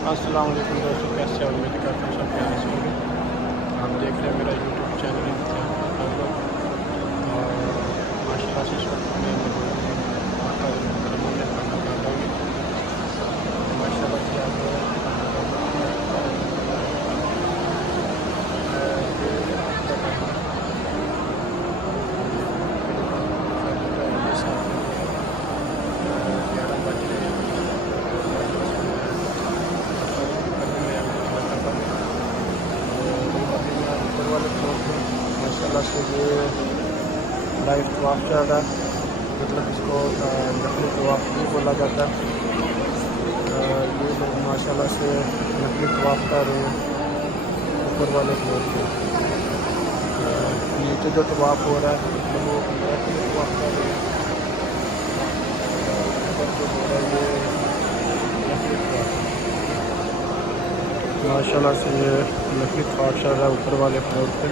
अस्सलाम वालेकुम दोस्तों, कैसे हो? उम्मीद करता हूँ सब प्यारे से होंगे। आप देख रहे हैं मेरा यूट्यूब चैनल इम्तियाज़ और माशाल्लाह से इस वक्त मैं मौजूद हूँ मक्का मुकर्रमा में खाना खाता हूँ। माशाल्लाह से आप माशाल्लाह से ये लाइव तवाफ़ चल रहा है, मतलब इसको नकली तवाफ़ भी बोला जाता है। ये लोग माशाल्लाह से नकली तवाफ़ कर रहे हैं ऊपर वाले फ्लोर पे। नीचे जो तवाफ़ हो रहा है मतलब वो नकली तवाफ़ कर रहे हैं। ऊपर जो हो रहा है ये नकली तवाफ़ माशाल्लाह से ये नकली तवाफ़ चल रहा है ऊपर वाले फ्लोर पे।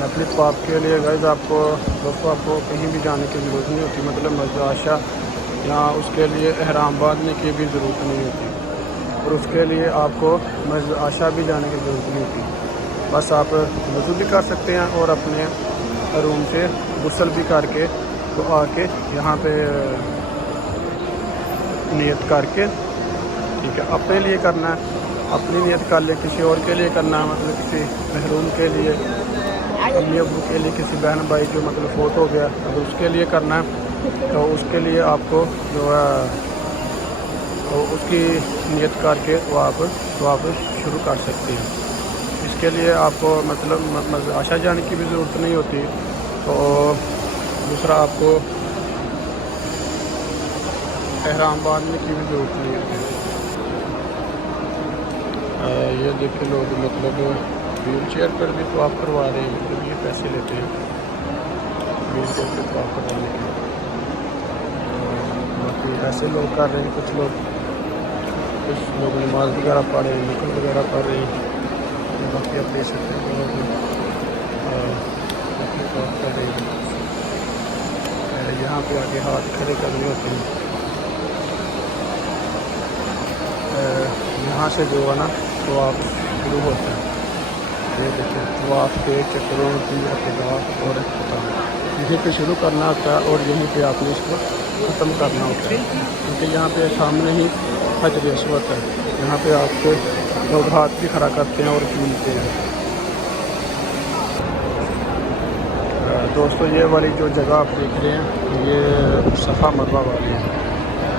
नकली तवाफ़ के लिए गाइस आपको दोस्तों आपको कहीं भी जाने की ज़रूरत नहीं होती, मतलब मस्जिद आयशा या उसके लिए एहराम बांधने की भी ज़रूरत नहीं होती और उसके लिए आपको मस्जिद आयशा भी जाने की ज़रूरत नहीं होती। बस आप वज़ू भी कर सकते हैं और अपने रूम से गुस्ल भी करके तो आके यहाँ पे नियत करके, ठीक है, अपने लिए करना है, अपनी नियत कर ले, किसी और के लिए करना है, मतलब किसी महरूम के लिए, अम्मी अब्बू के लिए, किसी बहन भाई जो मतलब फोत हो गया अगर उसके लिए करना है तो उसके लिए आपको जो है तो उसकी नियत करके वो आप शुरू कर सकते हैं। इसके लिए आपको मतलब आशा जाने की भी ज़रूरत नहीं होती। तो दूसरा आपको एहराम बांधने की भी ज़रूरत नहीं होती। ये देखिए लोग मतलब व्हील चेयर पर भी तो आप करवा रहे हैं, मतलब ये पैसे लेते हैं व्हील चेयर पर तो आप करवाने के। बाकी ऐसे लोग कर रहे हैं, कुछ लोग नमाज वगैरह पढ़ रहे हैं, नकल वगैरह पढ़ रहे हैं। बाकी आप देख सकते हैं लोग अपने काम कर रहे हैं। यहाँ पे आगे हाथ खड़े करने होते हैं। यहाँ से जो है ना तो आप शुरू होते हैं। ये देखिए तो आपके चक्रों की अहतियात और अख्ताम यहीं पे शुरू करना होता है और यहीं पे आपने इसको ख़त्म करना होता है, क्योंकि यहाँ पे सामने ही हजर अस्वद है। यहाँ पे आपके लोग हाथ भी खड़ा करते हैं और चूमते हैं। दोस्तों ये वाली जो जगह आप देख रहे हैं ये सफ़ा मरवा वाली है।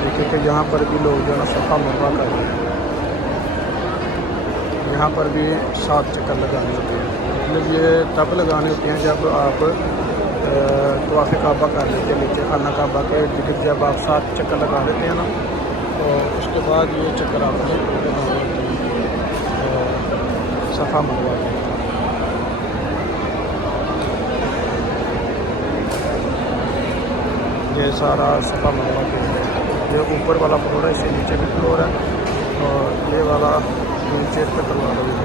देखिए कि यहाँ पर भी लोग जो है ना सफ़ा मरवा कर रहे हैं। यहाँ पर भी 7 चक्कर लगाने होते हैं, मतलब ये तब लगाने होते हैं जब आप तवाफ़ काबा कर लेते हैं, नीचे खाना काबा के टिकट जब आप 7 चक्कर लगा लेते हैं ना तो उसके बाद ये चक्कर आपने लगाने होते हैं सफ़ा मरवा के। ये सारा सफ़ा मरवा के ये ऊपर वाला फ्लोर है, इससे नीचे भी फ्लोर है और ये वाला नीचे पे करवा रहे हैं।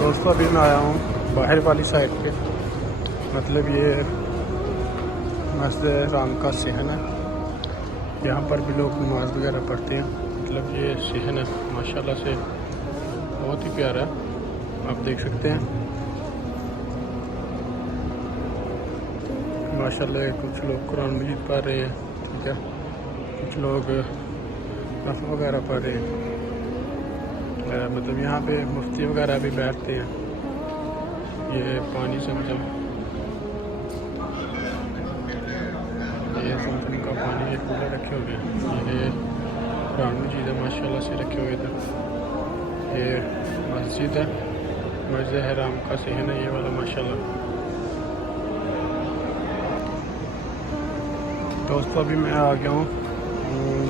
दोस्तों अभी मैं आया हूँ बाहर वाली साइड पे, मतलब ये मस्जिद राम का सहन है। यहाँ पर भी लोग नमाज वगैरह पढ़ते हैं, मतलब ये सहन है माशाल्लाह से बहुत ही प्यारा है, आप देख सकते हैं माशाल्लाह। कुछ लोग कुरान मजीद पढ़ रहे हैं, ठीक है, कुछ लोग नफ वगैरह पढ़ रहे हैं। मतलब यहाँ पे मुफ्ती वगैरह भी बैठते हैं। ये पानी समझम, ये समझम का पानी, ये कूलर रखे हुए हैं, ये कुरान मजीद है माशाल्लाह से रखे हुए थे। ये मस्जिद है, मस्जिद हराम का सहन है ये वाला माशाल्लाह। दोस्तों अभी मैं आ गया हूँ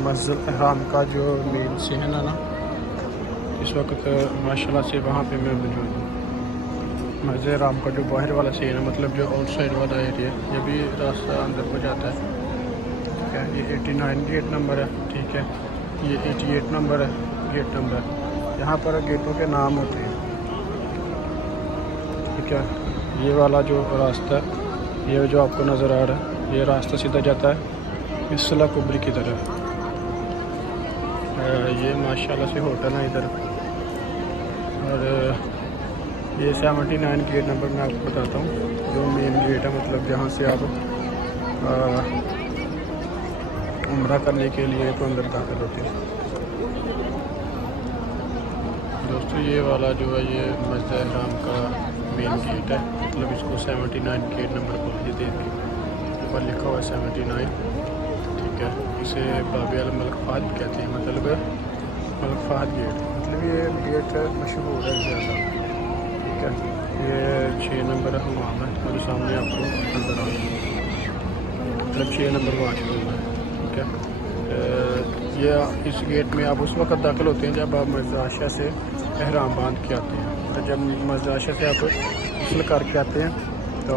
मस्जिद हराम का जो मेन सहन है ना, इस वक्त माशाल्लाह से वहाँ पे मैं मौजूद हूँ। मस्जिद हराम का जो बाहर वाला सीन है, मतलब जो आउटसाइड वाला एरिया, ये भी रास्ता अंदर को जाता है, ठीक है। ये 89 गेट नंबर है, ठीक है। ये 88 नंबर है गेट नंबर। यहाँ पर गेटों के नाम होते हैं, ठीक है। ये वाला जो रास्ता है, ये जो आपको नज़र आ रहा है, ये रास्ता सीधा जाता है मिसला कुबरी की तरफ। ये माशाल्लाह से होटल है इधर। और ये 79 गेट नंबर मैं आपको बताता हूँ, जो मेन गेट है, मतलब जहाँ से आप उम्रा करने के लिए तो अंदर दाखिल होते हैं। दोस्तों ये वाला जो है ये मस्जिद हराम का मेन गेट है, मतलब इसको 79 गेट नंबर बोलिए, देखिए ऊपर लिखा हुआ है 79, ठीक है। इसे बाबी अल मलिक फहद कहते हैं, मतलब मलिक फहद गेट, मतलब ये गेट मशहूर है ज़्यादा, ठीक है। ये 6 नंबर हमाम है और सामने आपको नजर आ रहा है, मतलब 6 नंबर वाशरूम है, ठीक है। ये इस गेट में आप उस वक्त दाखिल होते हैं जब आप मस्जिद आयशा से एहराम बांध के आते हैं। तो जब मस्जिद आयशा से आप गुस्ल करके आते हैं तो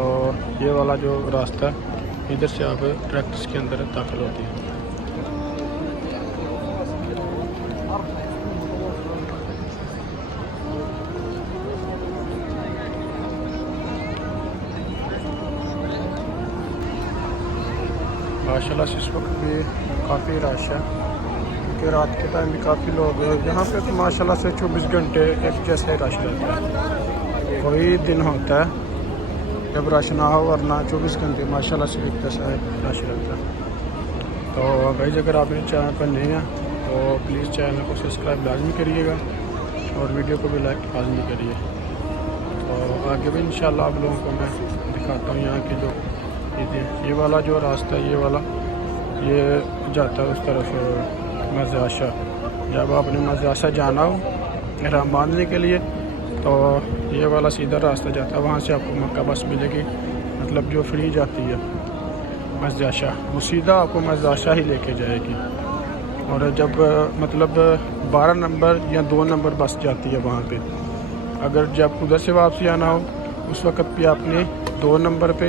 ये वाला जो रास्ता है, इधर से आप डायरेक्ट इसके अंदर दाखिल होते हैं। माशाल्लाह से इस वक्त भी काफ़ी रश है, क्योंकि रात के टाइम भी काफ़ी लोग यहाँ पे, तो माशाल्लाह से 24 घंटे एक जैसे रश रहता है। कोई दिन होता है जब रश ना हो, वरना 24 घंटे माशाल्लाह से एक जैसा रश रहता है। तो भाई अगर आप मेरे चैनल पर नए हैं तो प्लीज़ चैनल को सब्सक्राइब लाजमी करिएगा और वीडियो को भी लाइक लाजमी करिए। तो आगे भी इंशाल्लाह आप लोगों को मैं दिखाता हूँ यहाँ की जो ये वाला जो रास्ता है, ये वाला ये जाता है उस तरफ मस्जिद आयशा। जब आपने मस्जिद आयशा जाना हो एहराम बांधने के लिए तो ये वाला सीधा रास्ता जाता है, वहाँ से आपको मक्का बस मिलेगी, मतलब जो फ्री जाती है मस्जिद आयशा, वो सीधा आपको मस्जिद आयशा ही लेके जाएगी। और जब मतलब 12 नंबर या 2 नंबर बस जाती है वहाँ पे, अगर जब उधर से वापसी आना हो उस वक़्त भी आपने 2 नंबर पे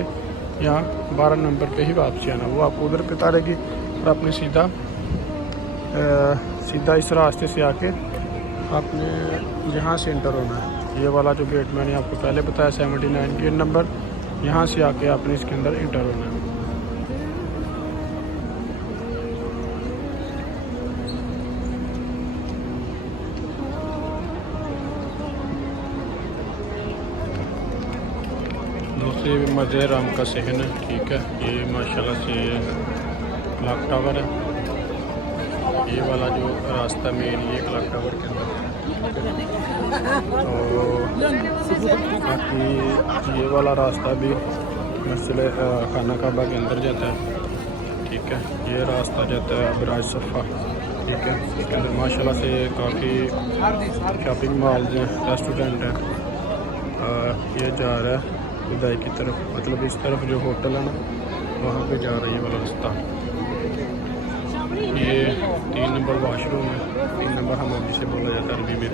या 12 नंबर पे ही वापसी आना, वो आपको उधर पे उतारेगी और आपने सीधा इस रास्ते से आके आपने यहाँ से इंटर होना है। ये वाला जो गेट मैंने आपको पहले बताया 79 गेट नंबर, यहाँ से आके आपने इसके अंदर इंटर होना है। दोस्तों ये मस्जिद हराम का सहन है, ठीक है। ये माशाल्लाह से क्लॉक टावर है, ये वाला जो रास्ता मेन ये क्लॉक टावर के अंदर है। तो बाकी ये वाला रास्ता भी मस्जिद खाना काबा के अंदर जाता है, ठीक है। ये रास्ता जाता है अबराज सफ़ा, ठीक है। इसके अंदर माशाल्लाह से काफ़ी शॉपिंग मॉल हैं, रेस्टोरेंट हैं। ये जा रहा है खुदाई की तरफ, मतलब इस तरफ जो होटल है ना वहाँ पे जा रही है वाला रास्ता। ये 3 नंबर वाशरूम है, 3 नंबर हमाम जिसे बोला जाता है अरबी में।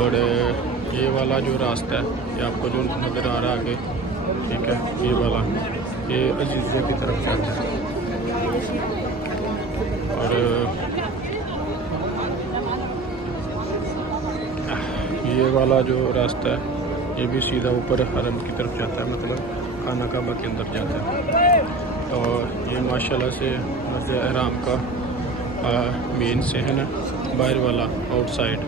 और ये वाला जो रास्ता है ये आपको जो नज़र आ रहा है आगे, ठीक है, ये वाला ये अजीज़िया की तरफ जाता है। और ये वाला जो रास्ता है ये भी सीधा ऊपर हरम की तरफ जाता है, मतलब खाना काबा के अंदर जाता है। तो ये माशाल्लाह से मस्जिद हराम का मेन सहन है, बाहर वाला आउटसाइड।